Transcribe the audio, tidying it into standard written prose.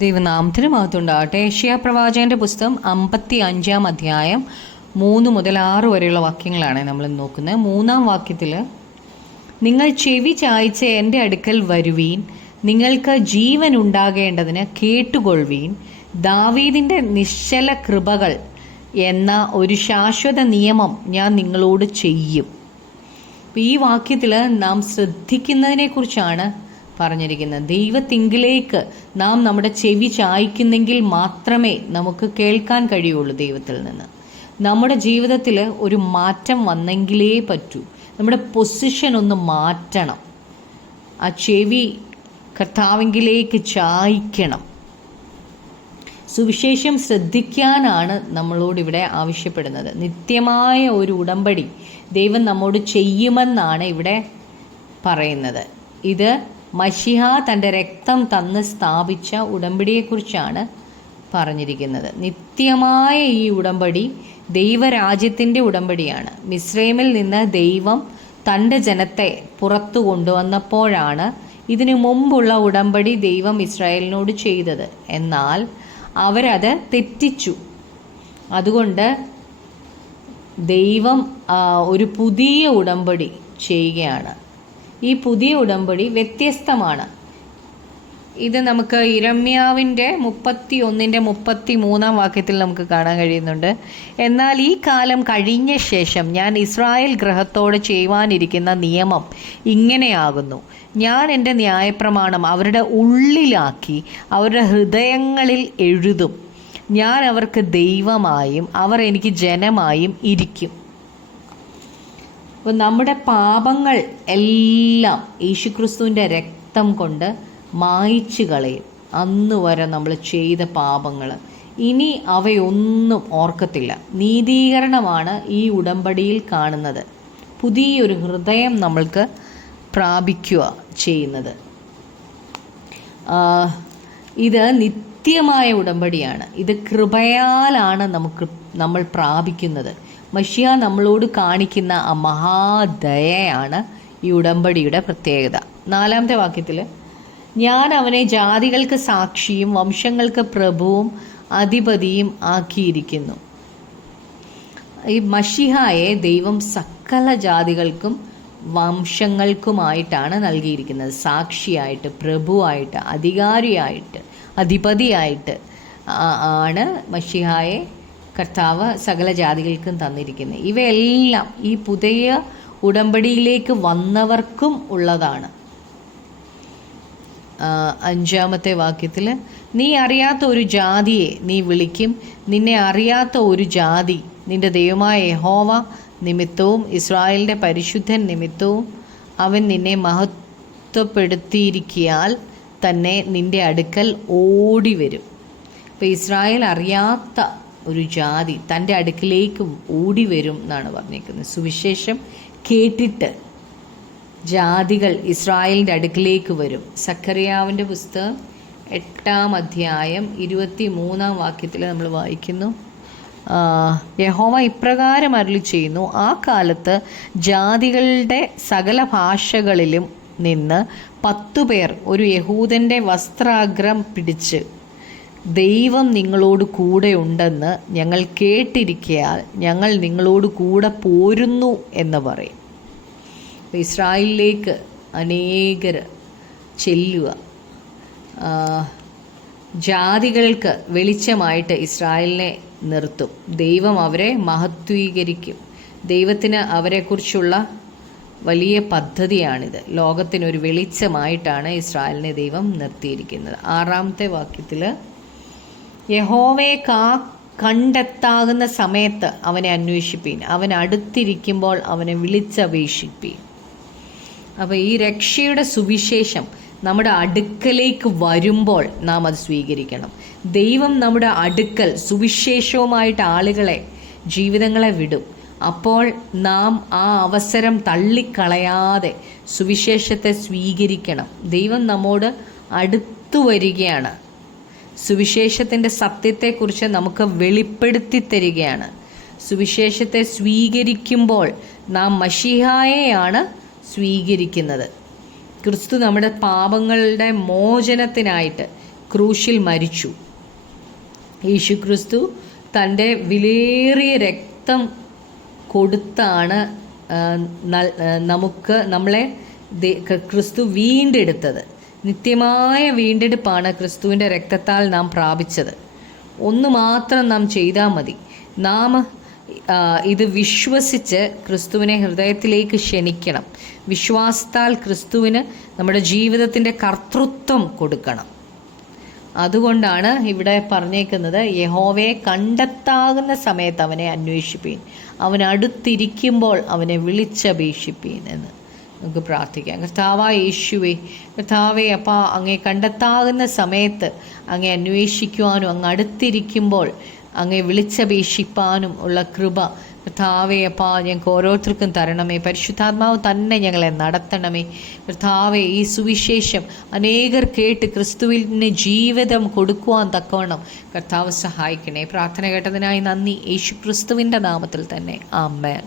ദൈവനാമത്തിന് മഹത്വമുണ്ടാകട്ടെ. ഏഷ്യാ പ്രവാചകന്റെ പുസ്തകം 55 അധ്യായം 3 മുതൽ 6 വരെയുള്ള വാക്യങ്ങളാണ് നമ്മൾ നോക്കുന്നത്. 3-ാം വാക്യത്തിൽ, നിങ്ങൾ ചെവി ചായ്ച്ച് എൻ്റെ അടുക്കൽ വരുവീൻ, നിങ്ങൾക്ക് ജീവൻ ഉണ്ടാകേണ്ടതിന് കേട്ടുകൊള്ളുവീൻ, ദാവീദിൻ്റെ നിശ്ചല കൃപകൾ എന്ന ഒരു ശാശ്വത നിയമം ഞാൻ നിങ്ങളോട് ചെയ്യും. ഈ വാക്യത്തിൽ നാം ശ്രദ്ധിക്കുന്നതിനെക്കുറിച്ചാണ് പറഞ്ഞിരിക്കുന്നത്. ദൈവത്തിങ്കിലേക്ക് നാം നമ്മുടെ ചെവി ചായ്ക്കുന്നെങ്കിൽ മാത്രമേ നമുക്ക് കേൾക്കാൻ കഴിയുള്ളൂ ദൈവത്തിൽ നിന്ന്. നമ്മുടെ ജീവിതത്തിൽ ഒരു മാറ്റം വന്നെങ്കിലേ പറ്റൂ. നമ്മുടെ പൊസിഷൻ ഒന്ന് മാറ്റണം. ആ ചെവി കർത്താവിങ്കിലേക്ക് ചായ്ക്കണം. സുവിശേഷം ശ്രദ്ധിക്കാനാണ് നമ്മളോടിവിടെ ആവശ്യപ്പെടുന്നത്. നിത്യമായ ഒരു ഉടമ്പടി ദൈവം നമ്മോട് ചെയ്യുമെന്നാണ് ഇവിടെ പറയുന്നത്. ഇത് മശിഹ തൻ്റെ രക്തം തന്ന് സ്ഥാപിച്ച ഉടമ്പടിയെക്കുറിച്ചാണ് പറഞ്ഞിരിക്കുന്നത്. നിത്യമായ ഈ ഉടമ്പടി ദൈവരാജ്യത്തിൻ്റെ ഉടമ്പടിയാണ്. മിസ്രൈമിൽ നിന്ന് ദൈവം തൻ്റെ ജനത്തെ പുറത്തു കൊണ്ടുവന്നപ്പോഴാണ് ഇതിനു മുമ്പുള്ള ഉടമ്പടി ദൈവം ഇസ്രായേലിനോട് ചെയ്തത്. എന്നാൽ അവരത് തെറ്റിച്ചു. അതുകൊണ്ട് ദൈവം ഒരു പുതിയ ഉടമ്പടി ചെയ്യുകയാണ്. ഈ പുതിയ ഉടമ്പടി വ്യത്യസ്തമാണ്. ഇത് നമുക്ക് യിരെമ്യാവിൻ്റെ 31-33 വാക്യത്തിൽ നമുക്ക് കാണാൻ കഴിയുന്നുണ്ട്. എന്നാൽ ഈ കാലം കഴിഞ്ഞ ശേഷം ഞാൻ ഇസ്രായേൽ ഗൃഹത്തോട് ചെയ്യുവാനിരിക്കുന്ന നിയമം ഇങ്ങനെയാകുന്നു. ഞാൻ എൻ്റെ ന്യായപ്രമാണം അവരുടെ ഉള്ളിലാക്കി അവരുടെ ഹൃദയങ്ങളിൽ എഴുതും. ഞാൻ അവർക്ക് ദൈവമായും അവർ എനിക്ക് ജനമായും ഇരിക്കും. അപ്പോൾ നമ്മുടെ പാപങ്ങൾ എല്ലാം യേശുക്രിസ്തുവിൻ്റെ രക്തം കൊണ്ട് മായ്ച്ചു കളയും. അന്ന് വരെ നമ്മൾ ചെയ്ത പാപങ്ങൾ ഇനി അവയൊന്നും ഓർക്കത്തില്ല. നീതീകരണമാണ് ഈ ഉടമ്പടിയിൽ കാണുന്നത്. പുതിയൊരു ഹൃദയം നമ്മൾക്ക് പ്രാപിക്കുക ചെയ്യുന്നത്. ഇത് നിത്യമായ ഉടമ്പടിയാണ്. ഇത് കൃപയാലാണ് നമ്മൾ പ്രാപിക്കുന്നത്. മശിഹ നമ്മളോട് കാണിക്കുന്ന ആ മഹാദയയാണ് ഈ ഉടമ്പടിയുടെ പ്രത്യേകത. 4-ാമത്തെ വാക്യത്തിൽ, ഞാൻ അവനെ ജാതികൾക്ക് സാക്ഷിയും വംശങ്ങൾക്ക് പ്രഭുവും അധിപതിയും ആക്കിയിരിക്കുന്നു. ഈ മശിഹായെ ദൈവം സകല ജാതികൾക്കും വംശങ്ങൾക്കുമായിട്ടാണ് നൽകിയിരിക്കുന്നത്. സാക്ഷിയായിട്ട്, പ്രഭുവായിട്ട്, അധികാരിയായിട്ട്, അധിപതിയായിട്ട് ആണ് മശിഹായെ കർത്താവ് സകല ജാതികൾക്കും തന്നിരിക്കുന്നത്. ഇവയെല്ലാം ഈ പുതിയ ഉടമ്പടിയിലേക്ക് വന്നവർക്കും ഉള്ളതാണ്. 5-ാമത്തെ വാക്യത്തിൽ, നീ അറിയാത്ത ഒരു ജാതിയെ നീ വിളിക്കും, നിന്നെ അറിയാത്ത ഒരു ജാതി നിന്റെ ദൈവമായ യഹോവ നിമിത്തവും ഇസ്രായേലിൻ്റെ പരിശുദ്ധൻ നിമിത്തവും അവൻ നിന്നെ മഹത്വപ്പെടുത്തിയിരിക്കിയാൽ തന്നെ നിന്റെ അടുക്കൽ ഓടി വരും. അപ്പോൾ ഇസ്രായേൽ അറിയാത്ത ഒരു ജാതി തൻ്റെ അടുക്കിലേക്ക് ഓടി വരും എന്നാണ് പറഞ്ഞിരിക്കുന്നത്. സുവിശേഷം കേട്ടിട്ട് ജാതികൾ ഇസ്രായേലിൻ്റെ അടുക്കിലേക്ക് വരും. സഖറിയാവിൻ്റെ പുസ്തകം 8-ാം അധ്യായം 23-ാം വാക്യത്തിൽ നമ്മൾ വായിക്കുന്നു, യഹോവ ഇപ്രകാരം അരുളി ചെയ്യുന്നു, ആ കാലത്ത് ജാതികളുടെ സകല ഭാഷകളിലും നിന്ന് 10 പേർ ഒരു യഹൂദൻ്റെ വസ്ത്രാഗ്രം പിടിച്ച്, ദൈവം നിങ്ങളോട് കൂടെ ഉണ്ടെന്ന് ഞങ്ങൾ കേട്ടിരിക്കയാൽ ഞങ്ങൾ നിങ്ങളോട് കൂടെ പോരുന്നു എന്ന് പറയും. ഇസ്രായേലിലേക്ക് അനേകർ ചെല്ലുക. ജാതികൾക്ക് വെളിച്ചമായിട്ട് ഇസ്രായേലിനെ നിർത്തും. ദൈവം അവരെ മഹത്വീകരിക്കും. ദൈവത്തിന് അവരെക്കുറിച്ചുള്ള വലിയ പദ്ധതിയാണിത്. ലോകത്തിനൊരു വെളിച്ചമായിട്ടാണ് ഇസ്രായേലിനെ ദൈവം നിർത്തിയിരിക്കുന്നത്. 6-ാമത്തെ വാക്യത്തിൽ, യഹോവയെ കണ്ടെത്താകുന്ന സമയത്ത് അവനെ അന്വേഷിപ്പീൻ, അവൻ അടുത്തിരിക്കുമ്പോൾ അവനെ വിളിച്ചപേക്ഷിപ്പീൻ. അപ്പോൾ ഈ രക്ഷയുടെ സുവിശേഷം നമ്മുടെ അടുക്കലേക്ക് വരുമ്പോൾ നാം അത് സ്വീകരിക്കണം. ദൈവം നമ്മുടെ അടുക്കൽ സുവിശേഷവുമായിട്ട് ആളുകളെ, ജീവിതങ്ങളെ വിടും. അപ്പോൾ നാം ആ അവസരം തള്ളിക്കളയാതെ സുവിശേഷത്തെ സ്വീകരിക്കണം. ദൈവം നമ്മോട് അടുത്തു വരികയാണ്. സുവിശേഷത്തിൻ്റെ സത്യത്തെക്കുറിച്ച് നമുക്ക് വെളിപ്പെടുത്തി തരികയാണ്. സുവിശേഷത്തെ സ്വീകരിക്കുമ്പോൾ നാം മശിഹായെയാണ് സ്വീകരിക്കുന്നത്. ക്രിസ്തു നമ്മുടെ പാപങ്ങളുടെ മോചനത്തിനായിട്ട് ക്രൂശിൽ മരിച്ചു. യേശുക്രിസ്തു തൻ്റെ വിലയേറിയ രക്തം കൊടുത്താണ് നമ്മളെ ക്രിസ്തു വീണ്ടെടുത്തത്. നിത്യമായ വീണ്ടെടുപ്പാണ് ക്രിസ്തുവിൻ്റെ രക്തത്താൽ നാം പ്രാപിച്ചത്. ഒന്ന് മാത്രം നാം ചെയ്താൽ മതി. നാം ഇത് വിശ്വസിച്ച് ക്രിസ്തുവിനെ ഹൃദയത്തിലേക്ക് ക്ഷണിക്കണം. വിശ്വാസത്താൽ ക്രിസ്തുവിന് നമ്മുടെ ജീവിതത്തിൻ്റെ കർത്തൃത്വം കൊടുക്കണം. അതുകൊണ്ടാണ് ഇവിടെ പറഞ്ഞേക്കുന്നത്, യഹോവയെ കണ്ടെത്താകുന്ന സമയത്ത് അവനെ അന്വേഷിപ്പീൻ, അവൻ അടുത്തിരിക്കുമ്പോൾ അവനെ വിളിച്ചപേക്ഷിപ്പീൻ എന്ന് നമുക്ക് പ്രാർത്ഥിക്കാം. കർത്താവായ യേശുവേ, കർത്താവേ, അപ്പാ, അങ്ങേ കണ്ടെത്താകുന്ന സമയത്ത് അങ്ങേ അന്വേഷിക്കുവാനും അങ്ങ് അടുത്തിരിക്കുമ്പോൾ അങ്ങേ വിളിച്ചപേക്ഷിപ്പാനും ഉള്ള കൃപ കർത്താവേ, അപ്പാ, ഞങ്ങൾക്ക് ഓരോരുത്തർക്കും തരണമേ. പരിശുദ്ധാത്മാവ് തന്നെ ഞങ്ങളെ നടത്തണമേ. കർത്താവേ, ഈ സുവിശേഷം അനേകർ കേട്ട് ക്രിസ്തുവിന് ജീവിതം കൊടുക്കുവാൻ തക്കവണ്ണം കർത്താവ് സഹായിക്കണേ. പ്രാർത്ഥന കേട്ടതിനായി നന്ദി. യേശു ക്രിസ്തുവിൻ്റെ നാമത്തിൽ തന്നെ. ആമേൻ.